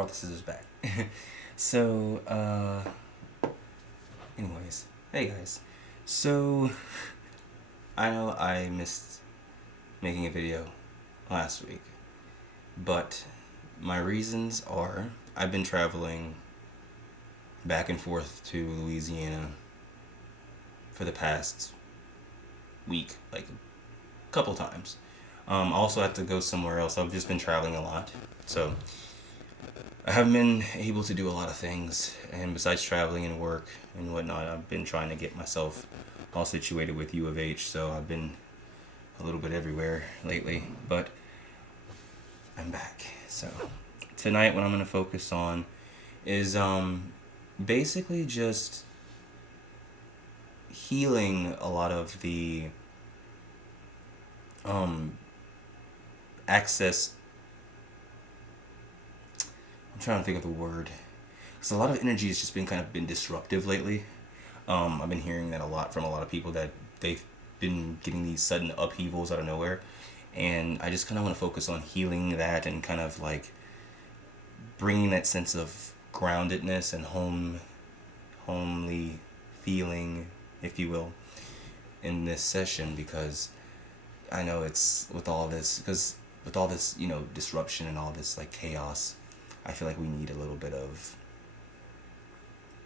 brought the scissors back. So, anyways, hey guys. So, I know I missed making a video last week, but my reasons are I've been traveling back and forth to Louisiana for the past week, like a couple times. I also had to go somewhere else. I've just been traveling a lot, so I haven't been able to do a lot of things. And besides traveling and work and whatnot, I've been trying to get myself all situated with U of H. So I've been a little bit everywhere lately, but I'm back. So tonight, what I'm going to focus on is basically just healing a lot of the access. I'm trying to think of the word. Because a lot of energy has just been kind of been disruptive lately. I've been hearing that a lot from a lot of people that they've been getting these sudden upheavals out of nowhere. And I just kind of want to focus on healing that and kind of like bringing that sense of groundedness and homely feeling, if you will, in this session, because I know it's with all this, disruption and all this like chaos, I feel like we need a little bit of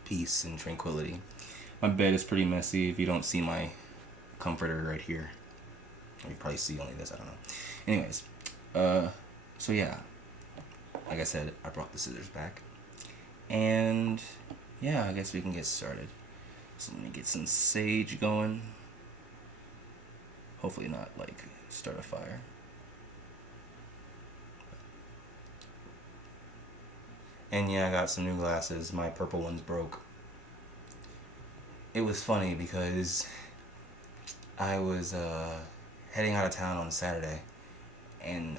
peace and tranquility. My bed is pretty messy. If you don't see my comforter right here, you probably see only this, I don't know. Anyways, so yeah, like I said, I brought the scissors back, and yeah, I guess we can get started. So let me get some sage going. Hopefully not like start a fire. And yeah, I got some new glasses. My purple ones broke. It was funny because I was heading out of town on Saturday, and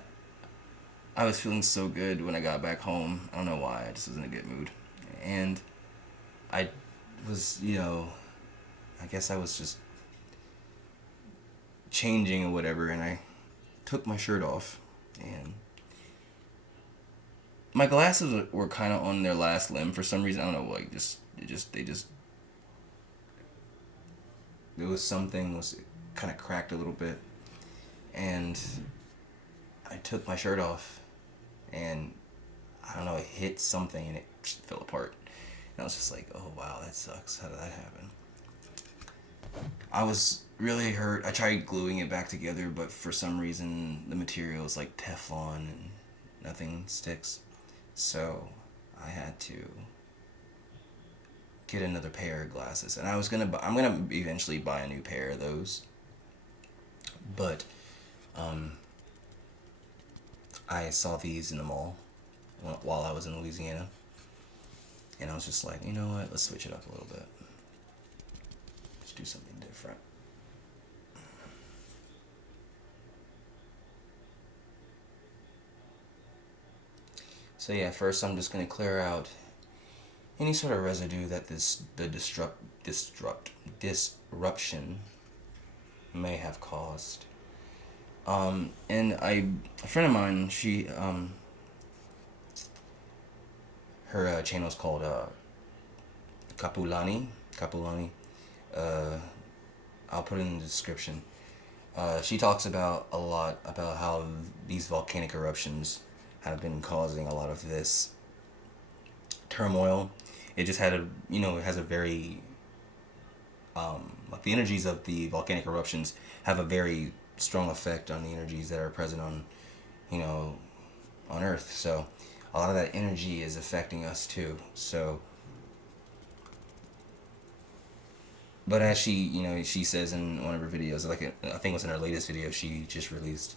I was feeling so good when I got back home. I don't know why, I just was in a good mood. And I was, I guess I was just changing or whatever, and I took my shirt off, and my glasses were kind of on their last limb for some reason. I don't know, like there was something was kind of cracked a little bit, and I took my shirt off, and I don't know, it hit something and it fell apart. And I was just like, oh wow, that sucks. How did that happen? I was really hurt. I tried gluing it back together, but for some reason the material is like Teflon and nothing sticks. So I had to get another pair of glasses, and I'm gonna eventually buy a new pair of those. But I saw these in the mall while I was in Louisiana, and I was just like, you know what? Let's switch it up a little bit. Let's do something different. So yeah, first I'm just gonna clear out any sort of residue that the disruption may have caused. And a friend of mine, she her channel is called Kapulani. I'll put it in the description. She talks about a lot about how these volcanic eruptions have been causing a lot of this turmoil. It just had it has a very like the energies of the volcanic eruptions have a very strong effect on the energies that are present on on Earth. So a lot of that energy is affecting us too. So, but as she says in one of her videos, like I think it was in her latest video she just released.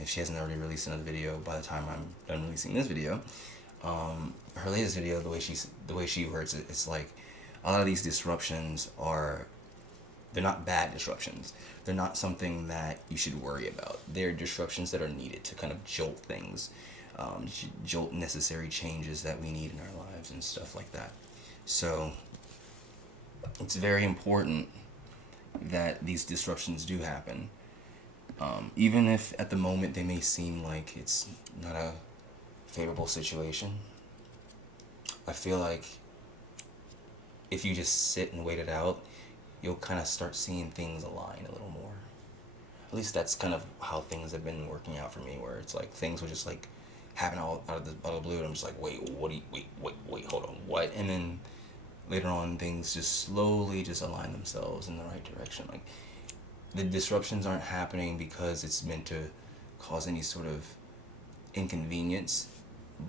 If she hasn't already released another video by the time I'm done releasing this video, her latest video, the way she words it, it's like a lot of these disruptions they're not bad disruptions. They're not something that you should worry about. They're disruptions that are needed to kind of jolt things, jolt necessary changes that we need in our lives and stuff like that. So it's very important that these disruptions do happen. Even if at the moment they may seem like it's not a favorable situation. I feel like if you just sit and wait it out, you'll kind of start seeing things align a little more. At least that's kind of how things have been working out for me, where it's like things will just like happen all out of the blue, and I'm just like, wait, wait, hold on, what? And then later on, things just slowly just align themselves in the right direction. Like, the disruptions aren't happening because it's meant to cause any sort of inconvenience,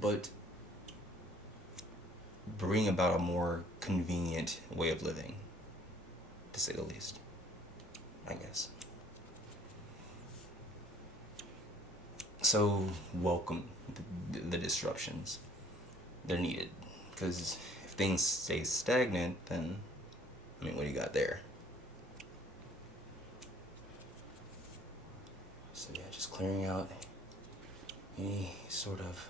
but bring about a more convenient way of living, to say the least, I guess. So, welcome the disruptions. They're needed, because if things stay stagnant, then, I mean, what do you got there? So yeah, just clearing out any sort of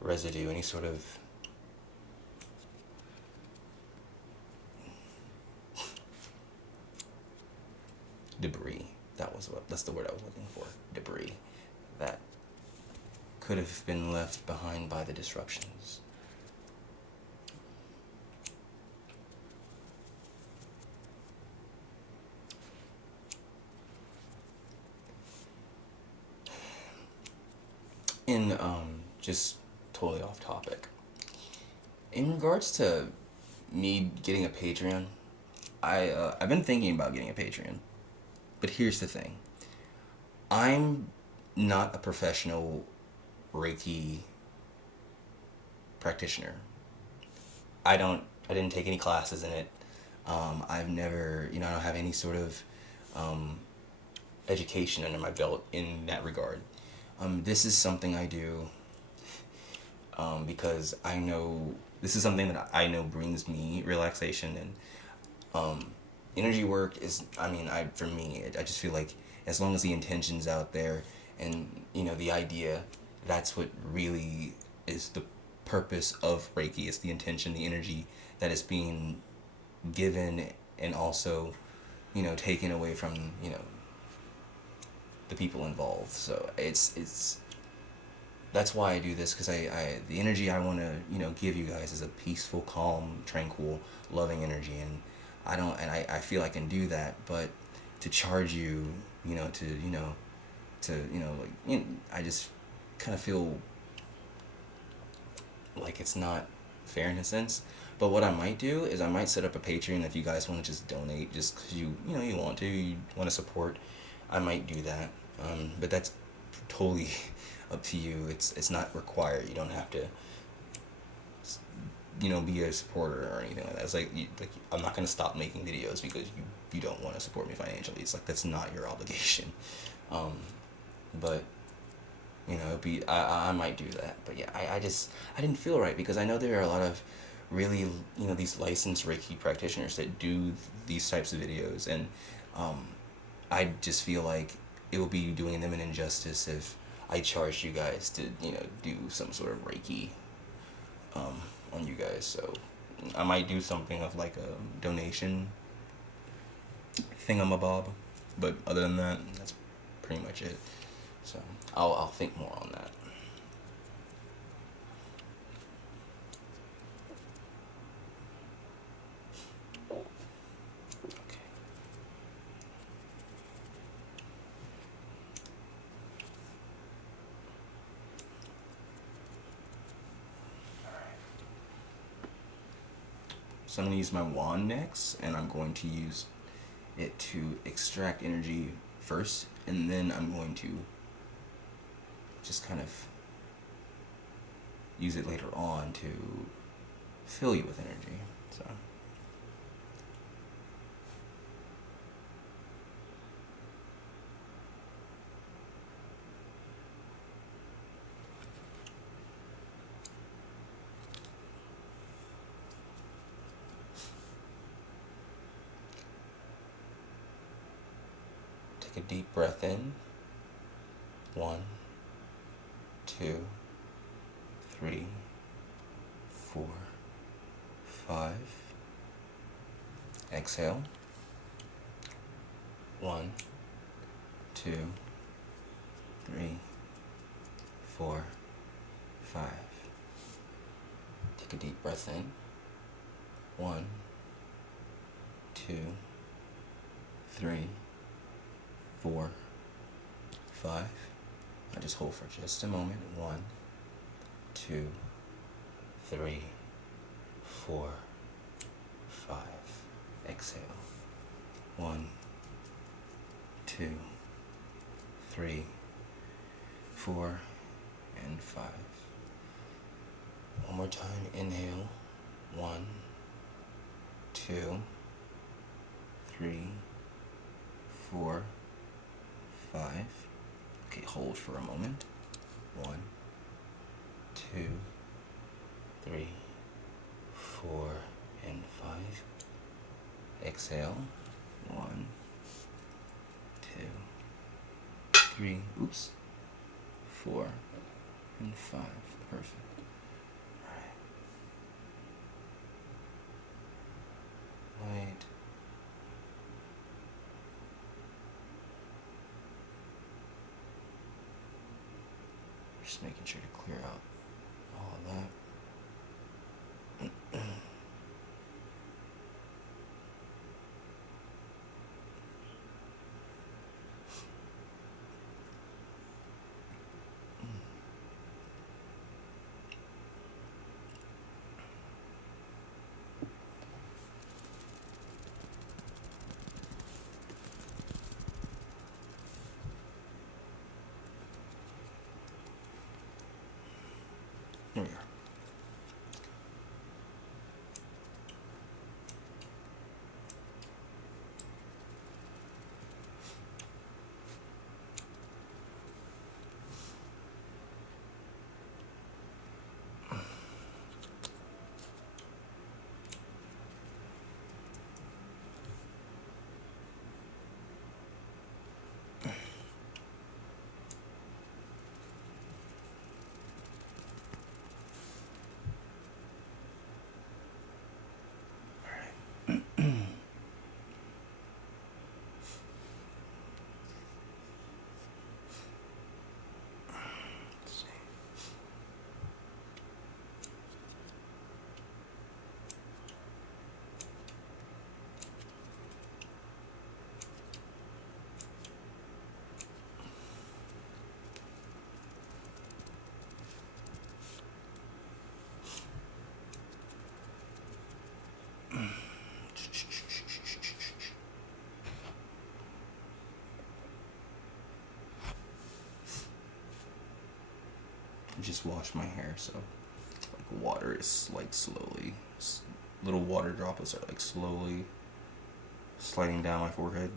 residue, any sort of debris. That's the word I was looking for. Debris that could have been left behind by the disruptions. In just totally off topic. In regards to me getting a Patreon, I've been thinking about getting a Patreon, but here's the thing: I'm not a professional Reiki practitioner. I didn't take any classes in it. I've never, I don't have any sort of education under my belt in that regard. This is something I do because I know this is something that I know brings me relaxation, and energy work is, for me, I just feel like as long as the intention's out there, and the idea, that's what really is the purpose of Reiki. It's the intention, the energy that is being given, and also taken away from the people involved. So it's that's why I do this, because I the energy I want to give you guys is a peaceful, calm, tranquil, loving energy, and I feel I can do that, but to charge you I just kind of feel like it's not fair in a sense. But what I might do is I might set up a Patreon if you guys want to just donate, just because you want to support. I might do that, but that's totally up to you. It's not required. You don't have to be a supporter or anything like that. It's like I'm not gonna stop making videos because you don't want to support me financially. It's like that's not your obligation. But it'd be I might do that. But yeah, I didn't feel right, because I know there are a lot of really these licensed Reiki practitioners that do these types of videos, and I just feel like it would be doing them an injustice if I charged you guys to do some sort of Reiki on you guys. So I might do something of like a donation thingamabob, but other than that, that's pretty much it. So I'll think more on that. So I'm going to use my wand next, and I'm going to use it to extract energy first, and then I'm going to just kind of use it later on to fill you with energy. So take a deep breath in. 1, 2, 3, 4, 5. Exhale. 1, 2, 3, 4, 5. Take a deep breath in. 1, 2, 3, 4, 5. I just hold for just a moment. 1, 2, 3, 4, 5. Exhale. 1, 2, 3, 4, and 5. One more time. Inhale. 1, 2, 3, 4, 5. Okay, hold for a moment. 1, 2, 3, 4, and 5. Exhale. 1, 2, 3. Oops. 4 and 5. Perfect. All right. Light. Just making sure to clear out all of that. Here we are. Just wash my hair, so like water is like slowly, little water droplets are like slowly sliding down my forehead.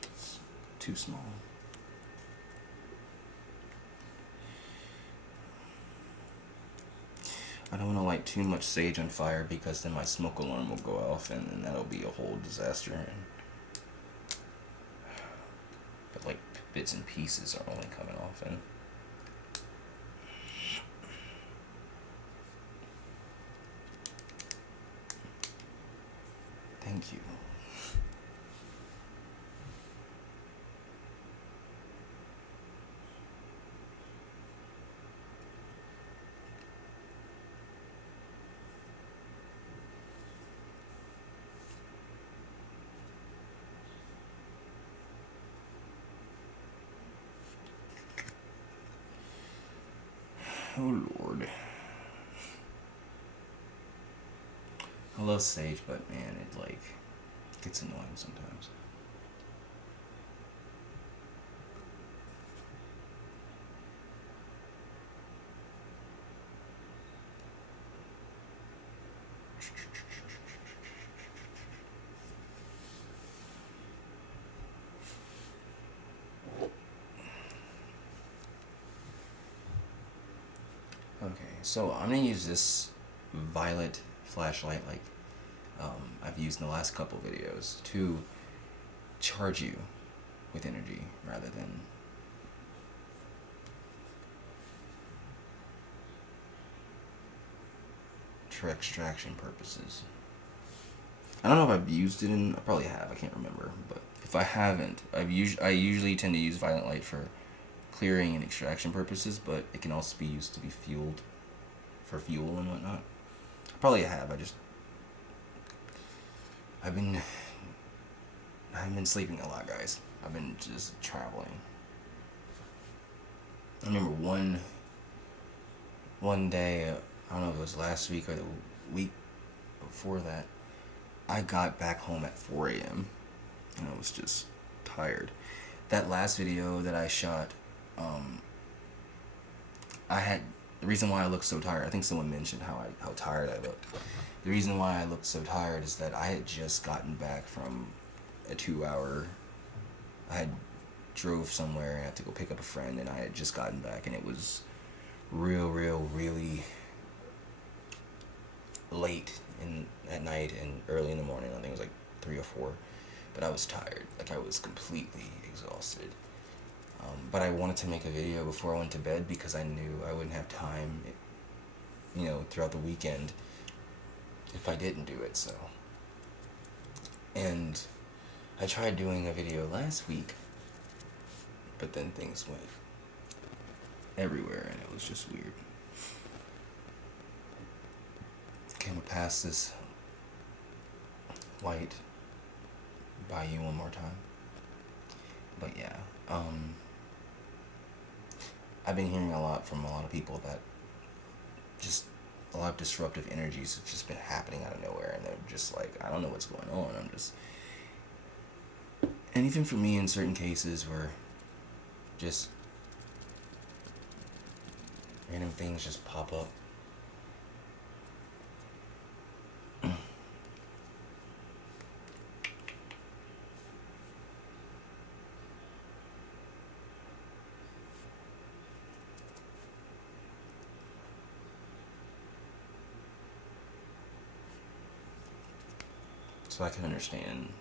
It's too small. I don't want to light too much sage on fire because then my smoke alarm will go off and then that'll be a whole disaster. But like bits and pieces are only coming off and thank you. Oh Lord. I love sage, but man, it like gets annoying sometimes. Okay, so I'm gonna use this violet flashlight like I've used in the last couple videos to charge you with energy rather than for extraction purposes. I don't know if I've used it in, I probably have, I can't remember, but if I haven't, I usually tend to use violet light for clearing and extraction purposes, but it can also be used to be fueled for fuel and whatnot. I probably have. I've been sleeping a lot, guys. I've been just traveling. I remember one day, I don't know if it was last week or the week before that, I got back home at 4 a.m. and I was just tired. That last video that I shot, the reason why I looked so tired, I think someone mentioned how tired I looked. The reason why I looked so tired is that I had just gotten back from a 2-hour, I had drove somewhere and I had to go pick up a friend, and I had just gotten back, and it was really late at night and early in the morning. I think it was like 3 or 4, but I was tired. Like, I was completely exhausted. But I wanted to make a video before I went to bed because I knew I wouldn't have time, throughout the weekend if I didn't do it. So, and I tried doing a video last week, but then things went everywhere and it was just weird. Came past this light by you one more time. But yeah, I've been hearing a lot from a lot of people that just a lot of disruptive energies have just been happening out of nowhere, and they're just like, I don't know what's going on. And even for me, in certain cases where just random things just pop up. So I can understand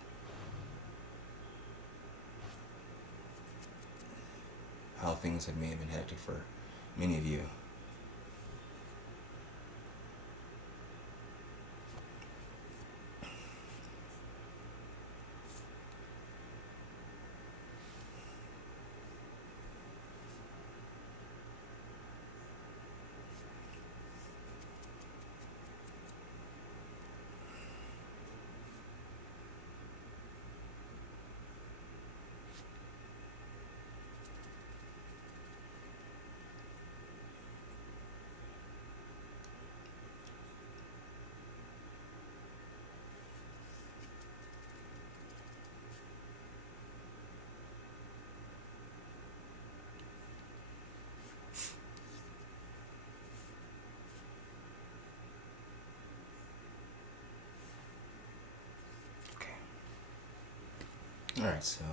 how things may have been hectic for many of you. Alright, so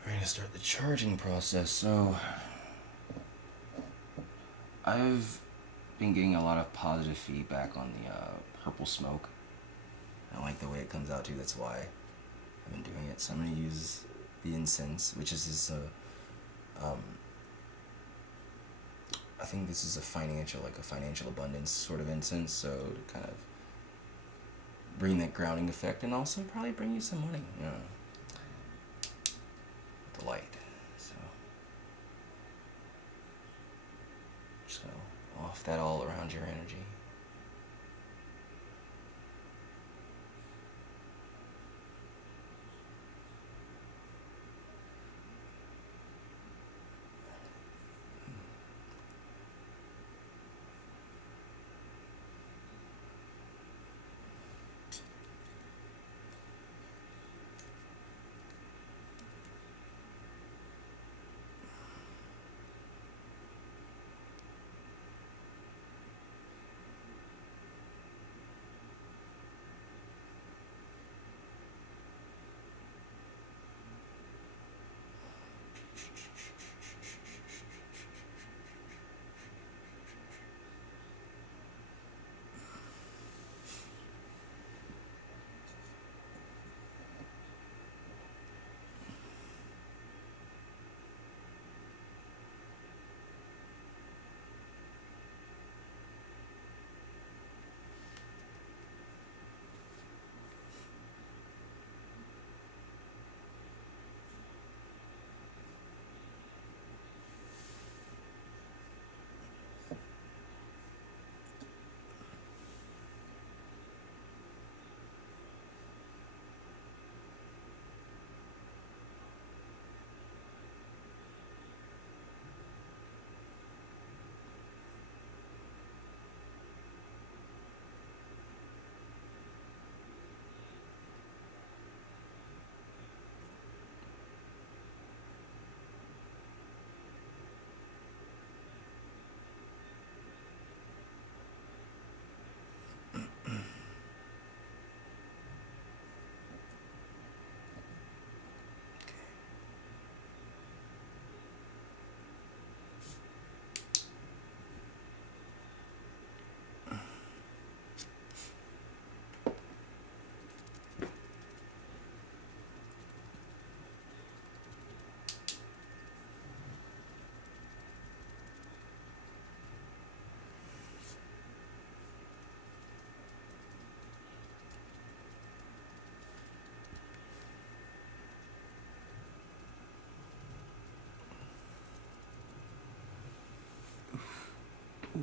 we're going to start the charging process. So I've been getting a lot of positive feedback on the purple smoke. I like the way it comes out too, that's why I've been doing it. So I'm going to use the incense, which is this, I think this is a financial abundance sort of incense, so to kind of bring that grounding effect, and also probably bring you some money, the light. So just gonna off that all around your energy.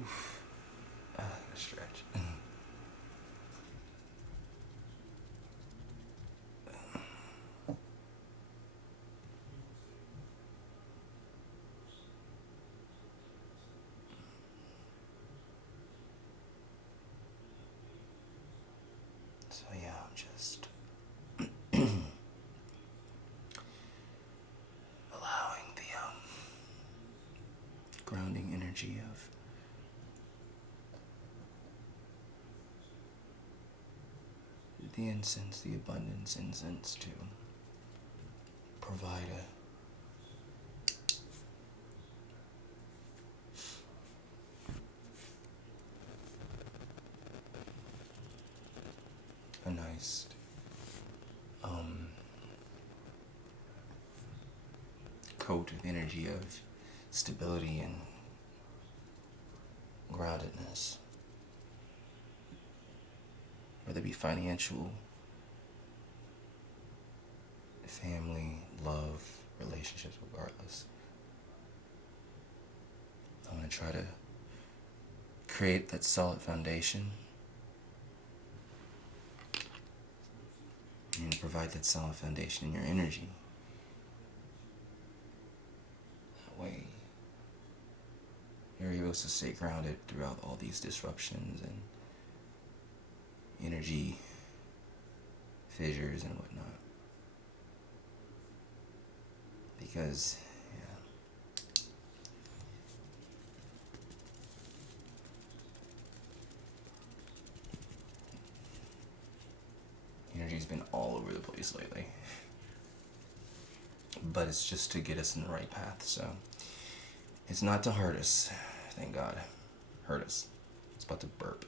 Oof. Stretch. So yeah, I'm just allowing the grounding energy of the incense, the abundance incense, to provide a nice coat of energy of stability and groundedness, whether it be financial, family, love, relationships, regardless. I'm going to try to create that solid foundation and provide that solid foundation in your energy. That way, you're able to stay grounded throughout all these disruptions and energy fissures and whatnot. Because, energy's been all over the place lately. But it's just to get us in the right path, so it's not to hurt us, thank God. Hurt us. It's about to burp.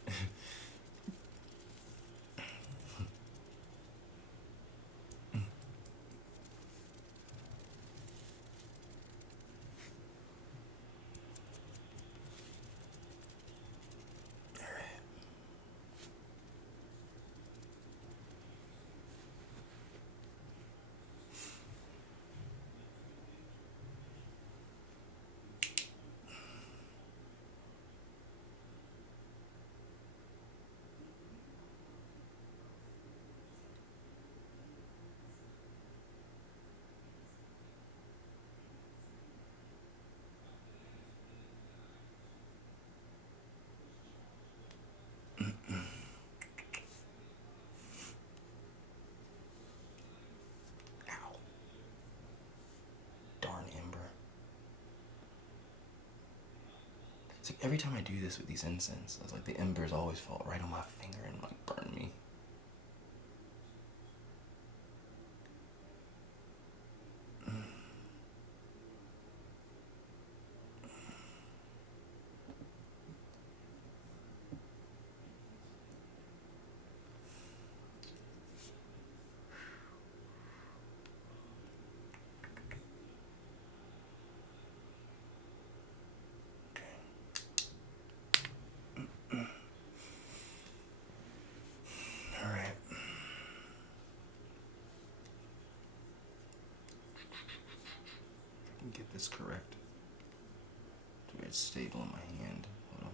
It's like every time I do this with these incense, it's like the embers always fall right on my finger and like burn me. Get this correct to where it's stable in my hand. Hold on.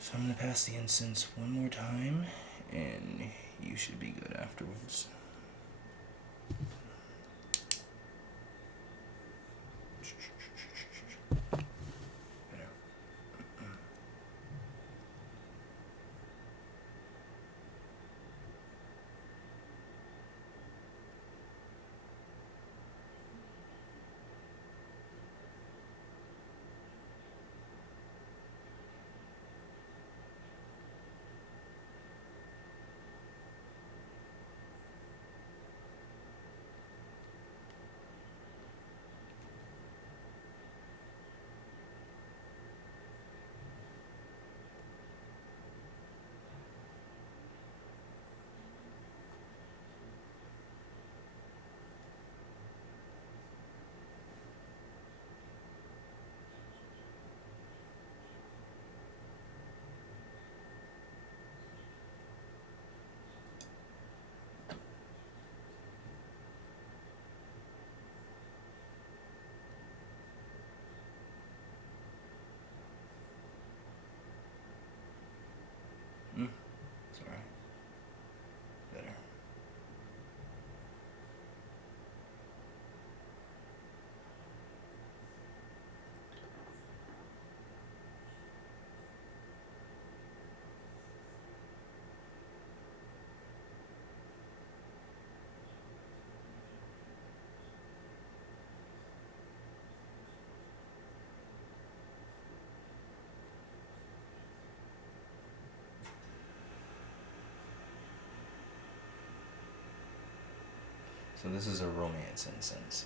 So I'm going to pass the incense one more time, and you should be good afterwards. So this is a romance incense.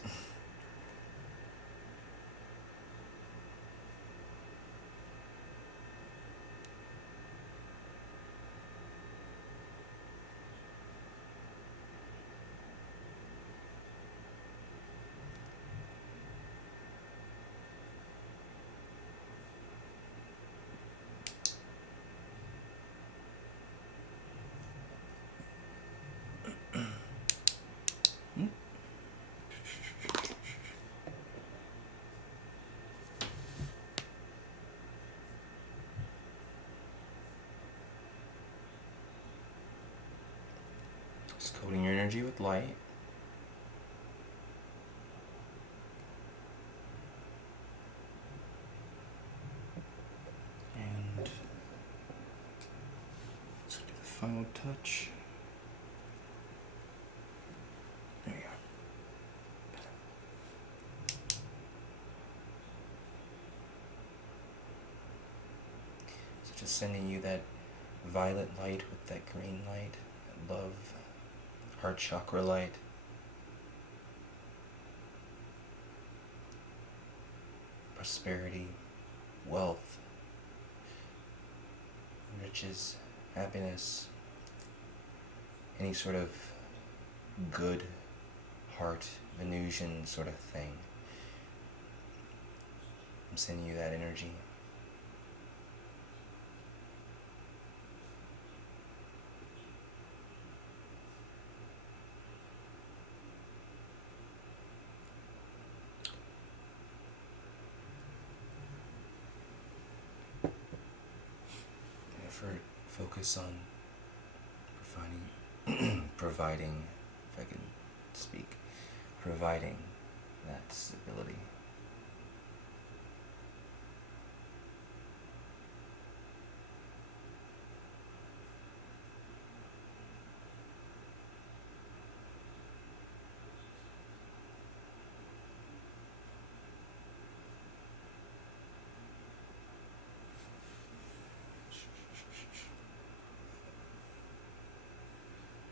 Just coating your energy with light. And let's do the final touch. There you go. So just sending you that violet light with that green light, that love, heart chakra light. Prosperity, wealth, riches, happiness, any sort of good heart, Venusian sort of thing. I'm sending you that energy. Effort, focus on providing, if I can speak, providing that stability.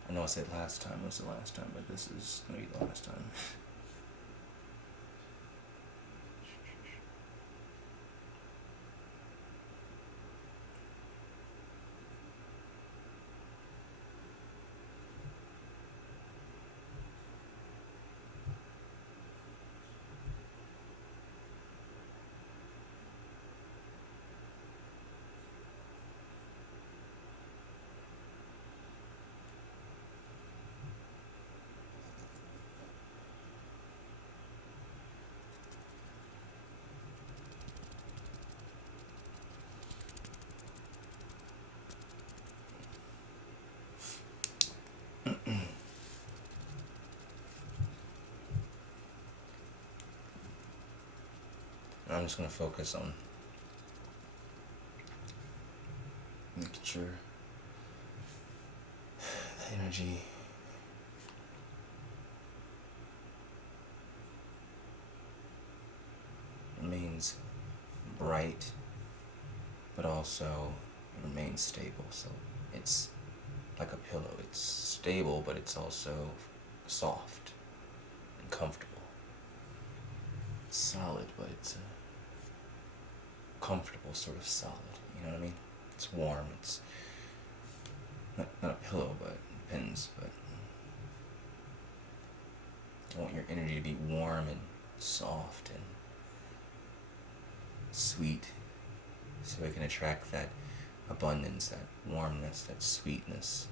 I know I said last time was the last time, but this is going to be the last time. I'm just going to focus on making sure the energy remains bright, but also remains stable. So it's like a pillow. It's stable, but it's also soft and comfortable. It's solid, but it's a comfortable sort of solid. You know what I mean? It's warm. It's not a pillow, but pins. But I want your energy to be warm and soft and sweet, so we can attract that abundance, that warmness, that sweetness,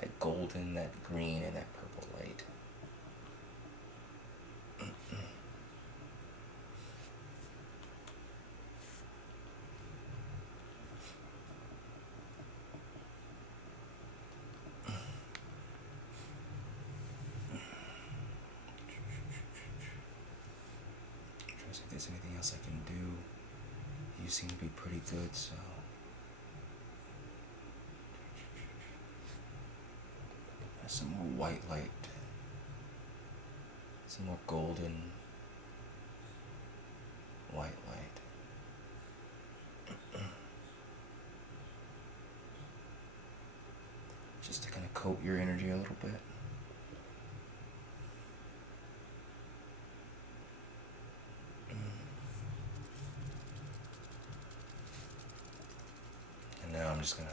that golden, that green, and that purple light. Trying to see if there's anything else I can do. You seem to be pretty good, so. There's some more white light. Some more golden white light. Just to kind of coat your energy a little bit. And now I'm just gonna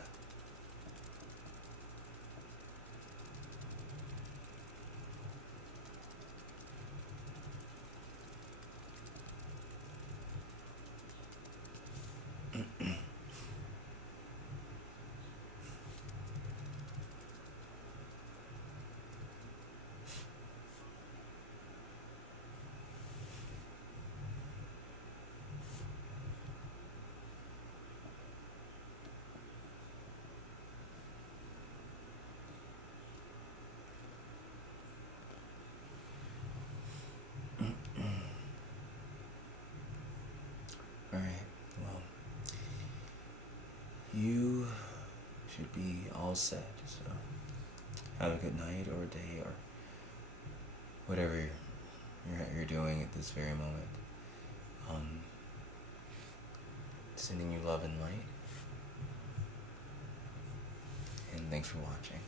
Alright, well, you should be all set, so have a good night or day or whatever you're doing at this very moment. Sending you love and light, and thanks for watching.